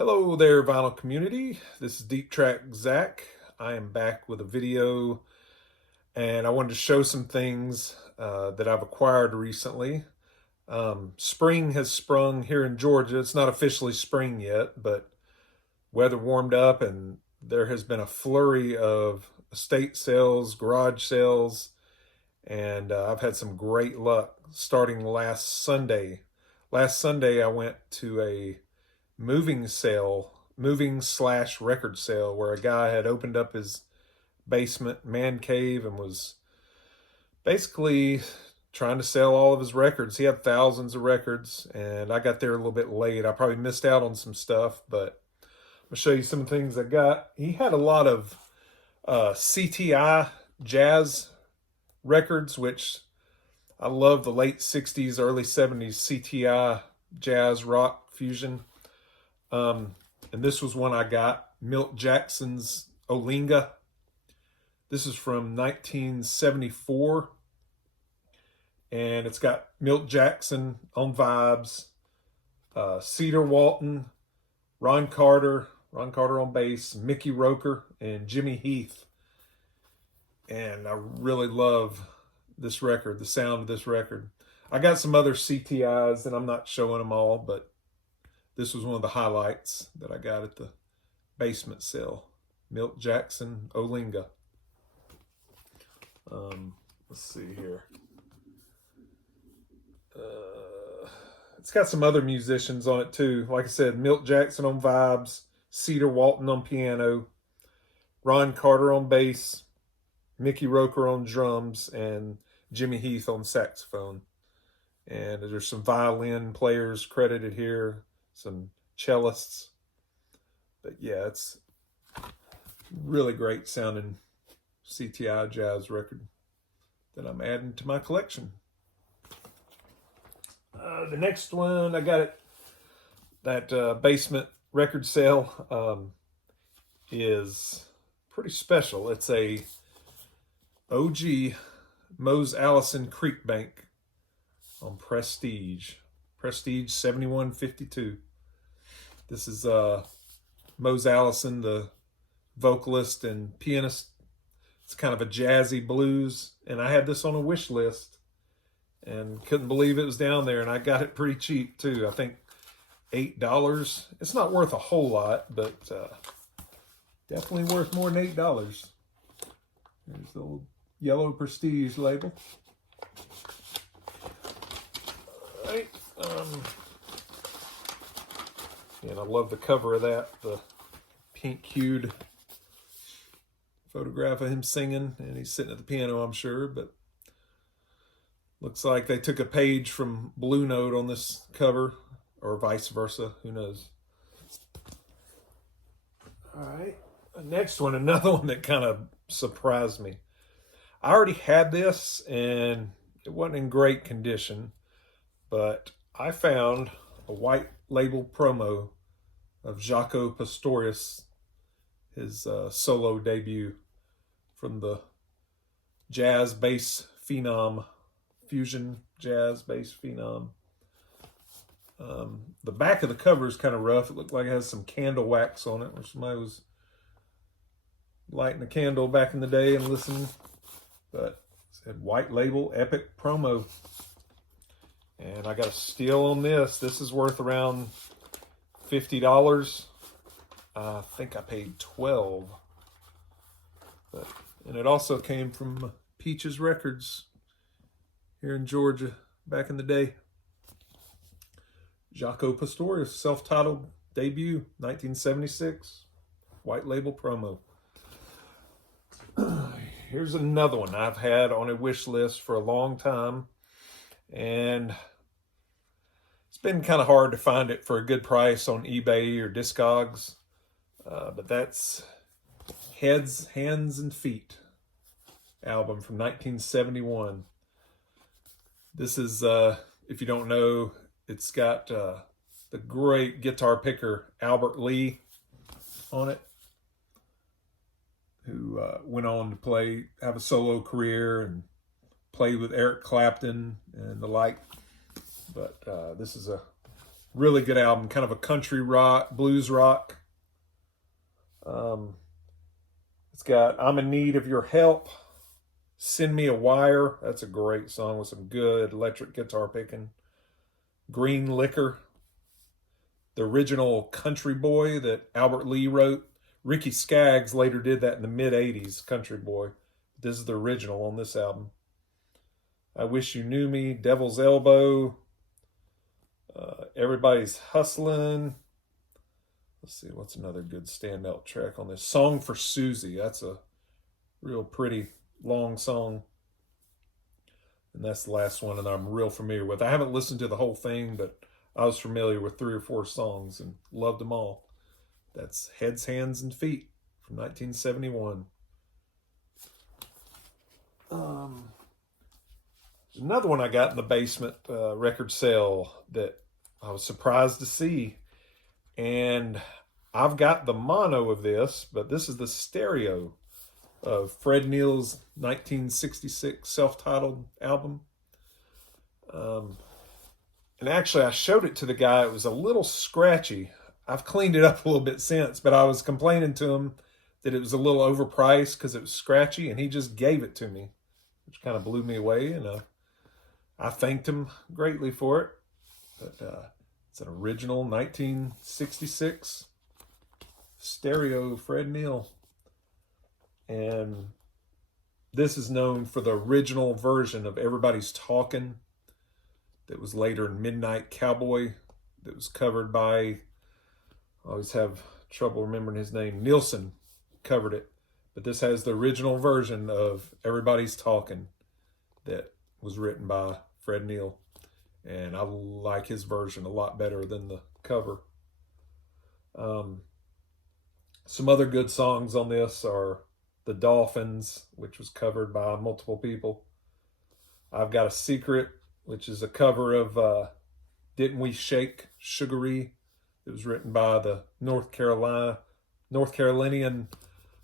Hello there, vinyl community. This is Deep Track Zach. I am back with a video, and I wanted to show some things that I've acquired recently. Spring has sprung here in Georgia. It's not officially spring yet, but weather warmed up, and there has been a flurry of estate sales, garage sales, and I've had some great luck starting last Sunday. Last Sunday, I went to a moving/record sale where a guy had opened up his basement man cave and was basically trying to sell all of his records. He had thousands of records, and I got there a little bit late. I probably missed out on some stuff, but I'm gonna show you some things I got. He had a lot of CTI jazz records, which I love the late 60s, early 70s CTI jazz rock fusion. And this was one I got, Milt Jackson's Olinga. This is from 1974. And it's got Milt Jackson on vibes, Cedar Walton, Ron Carter on bass, Mickey Roker, and Jimmy Heath. And I really love this record, the sound of this record. I got some other CTIs, and I'm not showing them all, but this was one of the highlights that I got at the basement sale. Milt Jackson Olinga. Let's see here. It's got some other musicians on it too. Like I said, Milt Jackson on vibes, Cedar Walton on piano, Ron Carter on bass, Mickey Roker on drums, and Jimmy Heath on saxophone. And there's some violin players credited here, some cellists. But yeah, it's really great sounding CTI jazz record that I'm adding to my collection. The next one I got at that basement record sale is pretty special. It's a OG Mose Allison Creek Bank on Prestige 7152. This is Mose Allison, the vocalist and pianist. It's kind of a jazzy blues, and I had this on a wish list and couldn't believe it was down there, and I got it pretty cheap too. I think $8. It's not worth a whole lot, but definitely worth more than $8. There's the old yellow Prestige label. All right. And I love the cover of that, the pink-hued photograph of him singing, and he's sitting at the piano, I'm sure, but looks like they took a page from Blue Note on this cover, or vice versa, who knows. All right, the next one, another one that kind of surprised me. I already had this, and it wasn't in great condition, but I found a white label promo of Jaco Pastorius, his solo debut from the jazz bass phenom, fusion jazz bass phenom. The back of the cover is kind of rough. It looked like it has some candle wax on it, where somebody was lighting a candle back in the day and listening. But it said white label epic promo. And I got a steal on this. This is worth around $50. I think I paid $12. And it also came from Peaches Records here in Georgia back in the day. Jaco Pastorius, self-titled debut, 1976. White label promo. Here's another one I've had on a wish list for a long time. And it's been kind of hard to find it for a good price on eBay or Discogs. But that's Heads, Hands, and Feet album from 1971. This is, if you don't know, it's got the great guitar picker Albert Lee on it, who went on to have a solo career and played with Eric Clapton and the like. But this is a Really good album, kind of a country rock, blues rock. It's got I'm in Need of Your Help, Send Me a Wire. That's a great song with some good electric guitar picking. Green Liquor, the original Country Boy that Albert Lee wrote. Ricky Skaggs later did that in the mid-'80s, Country Boy. This is the original on this album. I Wish You Knew Me, Devil's Elbow, Everybody's Hustling. Let's see, what's another good standout track on this? Song for Susie. That's a real pretty long song. And that's the last one that I'm real familiar with. I haven't listened to the whole thing, but I was familiar with 3 or 4 songs and loved them all. That's Heads, Hands, and Feet from 1971. Another one I got in the basement record sale that I was surprised to see. And I've got the mono of this, but this is the stereo of Fred Neil's 1966 self-titled album. And actually, I showed it to the guy. It was a little scratchy. I've cleaned it up a little bit since, but I was complaining to him that it was a little overpriced because it was scratchy, and he just gave it to me, which kind of blew me away, and I thanked him greatly for it. But it's an original 1966 stereo Fred Neil. And this is known for the original version of Everybody's Talking that was later in Midnight Cowboy that was covered by, I always have trouble remembering his name, Nilsson covered it. But this has the original version of Everybody's Talking that was written by Fred Neil. And I like his version a lot better than the cover. Some other good songs on this are The Dolphins, which was covered by multiple people. I've Got a Secret, which is a cover of Didn't We Shake Sugaree. It was written by the North Carolinian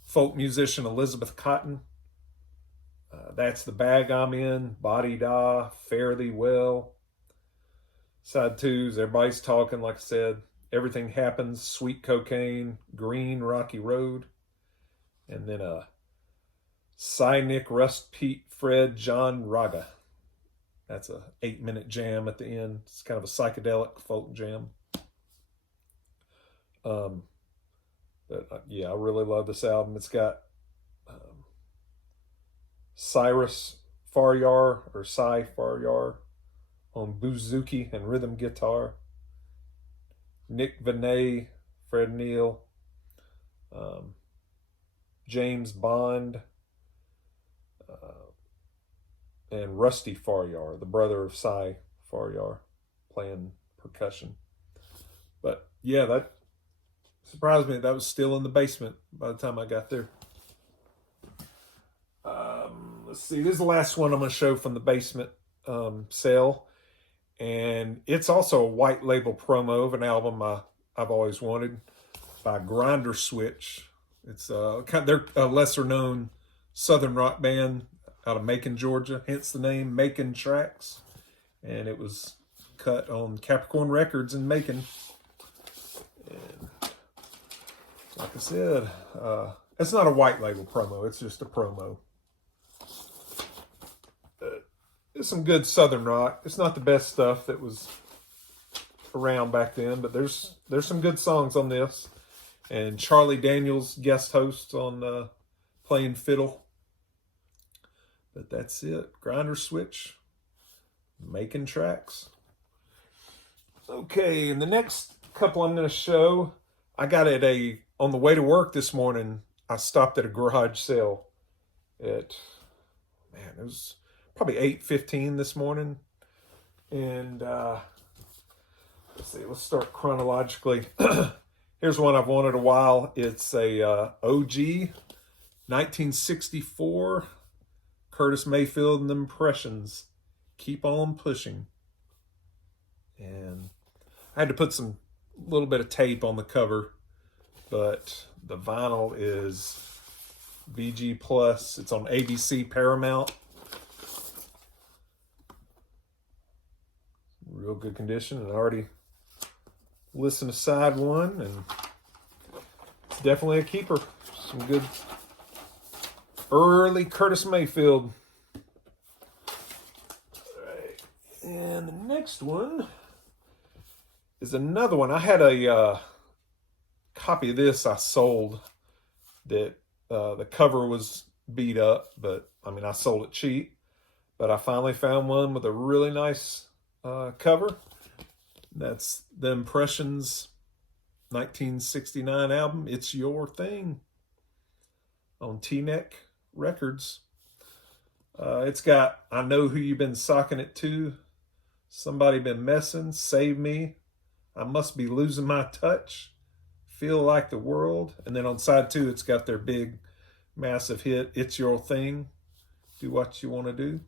folk musician Elizabeth Cotton. That's the Bag I'm In, Body Da, Fare Thee Well. Side 2s, Everybody's Talking, like I said. Everything Happens, Sweet Cocaine, Green Rocky Road. And then Cy, Nick, Rust, Pete, Fred, John, Raga. That's a 8-minute jam at the end. It's kind of a psychedelic folk jam. Yeah, I really love this album. It's got Cyrus Faryar or Cy Faryar on bouzouki and rhythm guitar. Nick Vinay, Fred Neil, James Bond, and Rusty Faryar, the brother of Cy Faryar, playing percussion. But yeah, that surprised me that was still in the basement by the time I got there. Let's see, this is the last one I'm going to show from the basement sale. And it's also a white label promo of an album I've always wanted by Grinder Switch. It's they're a lesser known southern rock band out of Macon, Georgia, hence the name Macon Tracks. And it was cut on Capricorn Records in Macon. And like I said, it's not a white label promo, it's just a promo. It's some good southern rock. It's not the best stuff that was around back then, but there's some good songs on this. And Charlie Daniels guest hosts on playing fiddle. But that's it. Grinder Switch, Making Tracks. Okay, and the next couple I'm going to show, I got at on the way to work this morning, I stopped at a garage sale it was probably 8:15 this morning. And let's start chronologically. Here's one I've wanted a while. It's a OG 1964 Curtis Mayfield and the Impressions, Keep On Pushing. And I had to put some little bit of tape on the cover, but the vinyl is VG Plus. It's on ABC Paramount. Real good condition, and I already listen to side one, and it's definitely a keeper. Some good early Curtis Mayfield. All right. And the next one is another one. I had a copy of this I sold that the cover was beat up, but I mean, I sold it cheap. But I finally found one with a really nice cover. That's the Impressions 1969 album, It's Your Thing, on T-Neck Records. It's got I Know Who You've Been Socking It To, Somebody Been Messing, Save Me, I Must Be Losing My Touch, Feel Like the World. And then on side two, it's got their big, massive hit, It's Your Thing, Do What You Want to Do.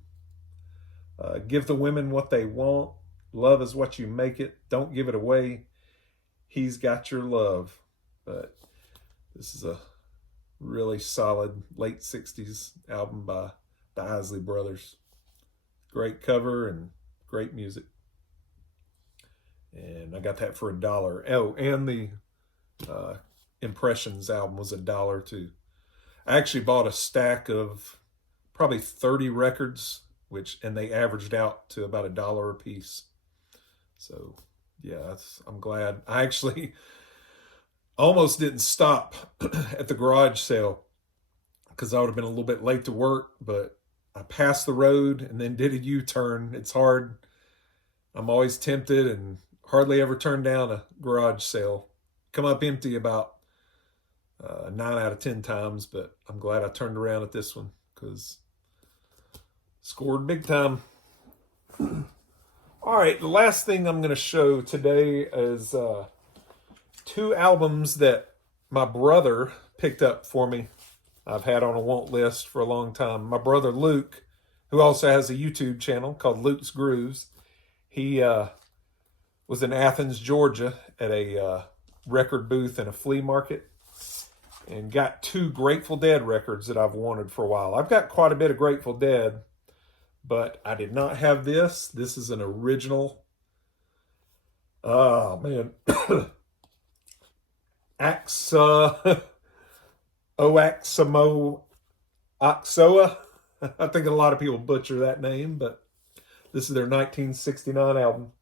Give the women what they want. Love is what you make it. Don't give it away. He's Got Your Love. But this is a really solid late 60s album by the Isley Brothers. Great cover and great music. And I got that for $1. Oh, and the Impressions album was $1 too. I actually bought a stack of probably 30 records, and they averaged out to about $1 a piece. So yeah, I'm glad. I actually almost didn't stop at the garage sale because I would have been a little bit late to work, but I passed the road and then did a U-turn. It's hard. I'm always tempted and hardly ever turn down a garage sale. Come up empty about 9 out of 10 times, but I'm glad I turned around at this one because scored big time. All right, the last thing I'm going to show today is 2 albums that my brother picked up for me. I've had on a want list for a long time. My brother Luke, who also has a YouTube channel called Luke's Grooves, he was in Athens, Georgia at a record booth in a flea market and got 2 Grateful Dead records that I've wanted for a while. I've got quite a bit of Grateful Dead, but I did not have this. This is an original. Oh, man. Oaximo Oxoa. I think a lot of people butcher that name, but this is their 1969 album.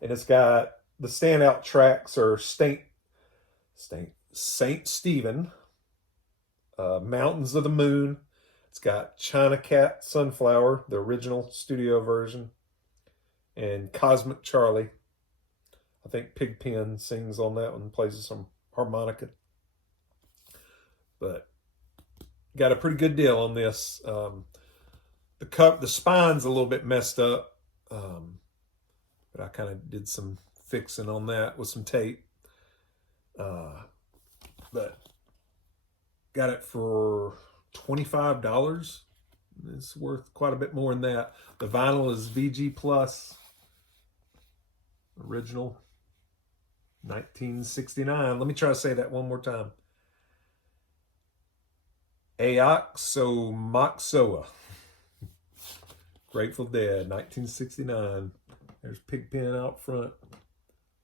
And it's got the standout tracks are Saint Stephen, Mountains of the Moon. It's got China Cat Sunflower, the original studio version, and Cosmic Charlie. I think Pigpen sings on that one, plays some harmonica. But got a pretty good deal on this. The spine's a little bit messed up, but I kind of did some fixing on that with some tape. But got it for $25. It's worth quite a bit more than that. The vinyl is VG Plus, original 1969. Let me try to say that one more time. Aoxomoxoa. Grateful Dead, 1969. There's Pigpen out front,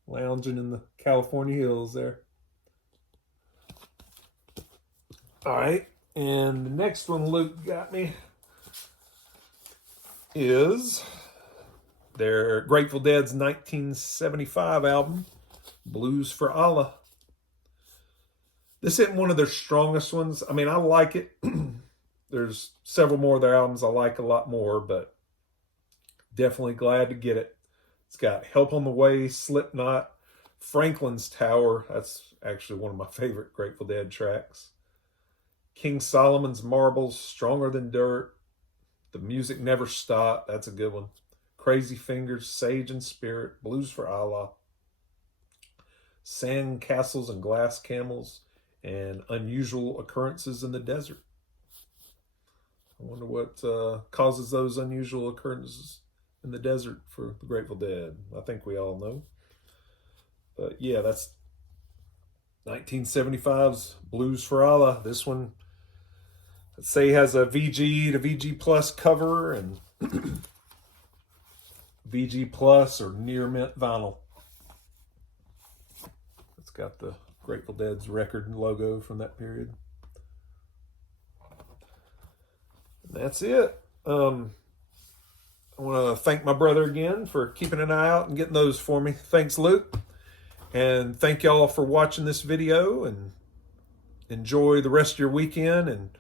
lounging in the California hills there. All right, and the next one Luke got me is their Grateful Dead's 1975 album, Blues for Allah. This isn't one of their strongest ones. I mean, I like it. There's several more of their albums I like a lot more, but definitely glad to get it. It's got Help on the Way, Slipknot, Franklin's Tower. That's actually one of my favorite Grateful Dead tracks. King Solomon's Marbles, Stronger Than Dirt, The Music Never Stopped. That's a good one. Crazy Fingers, Sage and Spirit, Blues for Allah, Sand Castles and Glass Camels, and Unusual Occurrences in the Desert. I wonder what causes those unusual occurrences in the desert for the Grateful Dead. I think we all know. But yeah, that's 1975's Blues for Allah. This one, let's say, has a VG to VG Plus cover and VG Plus or near mint vinyl. got the Grateful Dead's record and logo from that period. And that's it. I want to thank my brother again for keeping an eye out and getting those for me. Thanks, Luke. And thank y'all for watching this video, and enjoy the rest of your weekend, and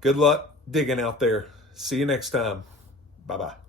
good luck digging out there. See you next time. Bye-bye.